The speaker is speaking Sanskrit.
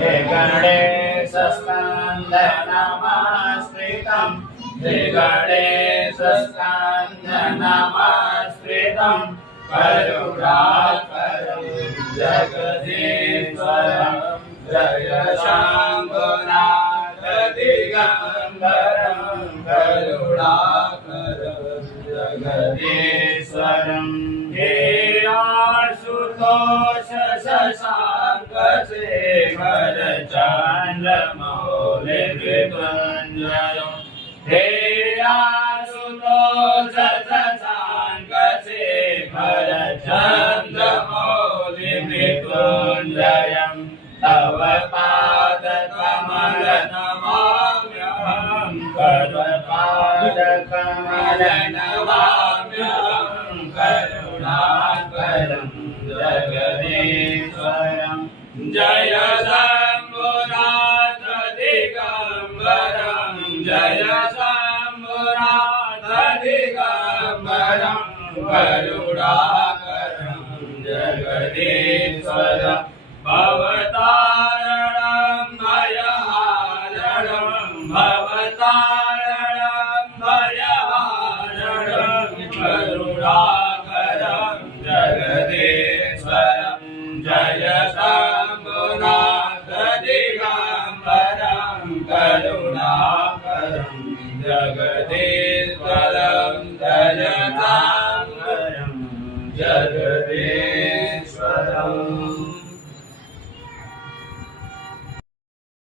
हे गणेशस्कन्धनमाश्रितं हे गणेशस्कन्धनमाश्रितं करुणाकरं जगदीश्वरं जय शम्भुनाथ दिगम्बरं करुणाकरं जगदीश्वरं हे आशुतोष शशाङ्क शेखर चन्द्रमौलि मृत्युञ्जय हे आशुतोष शशाङ्क शेखर चन्द्रमौलि मृत्युञ्जयं तव पादकमल नमाम्यहं तव पादकमल नमाम्यहं करुणाकरं जगदीश्वरं जय शम्भुनाथ दिगम्बरं जय शम्भुनाथ दिगम्बरं करुणाकरं जगदीश्वरं भवतारणं भयहारणं भवतारणं भयहारणं करुणाकरं जगदीश्वरं जय शम्भुनाथ दिगम्बरं करुणाकरं जगदीश्वरम्।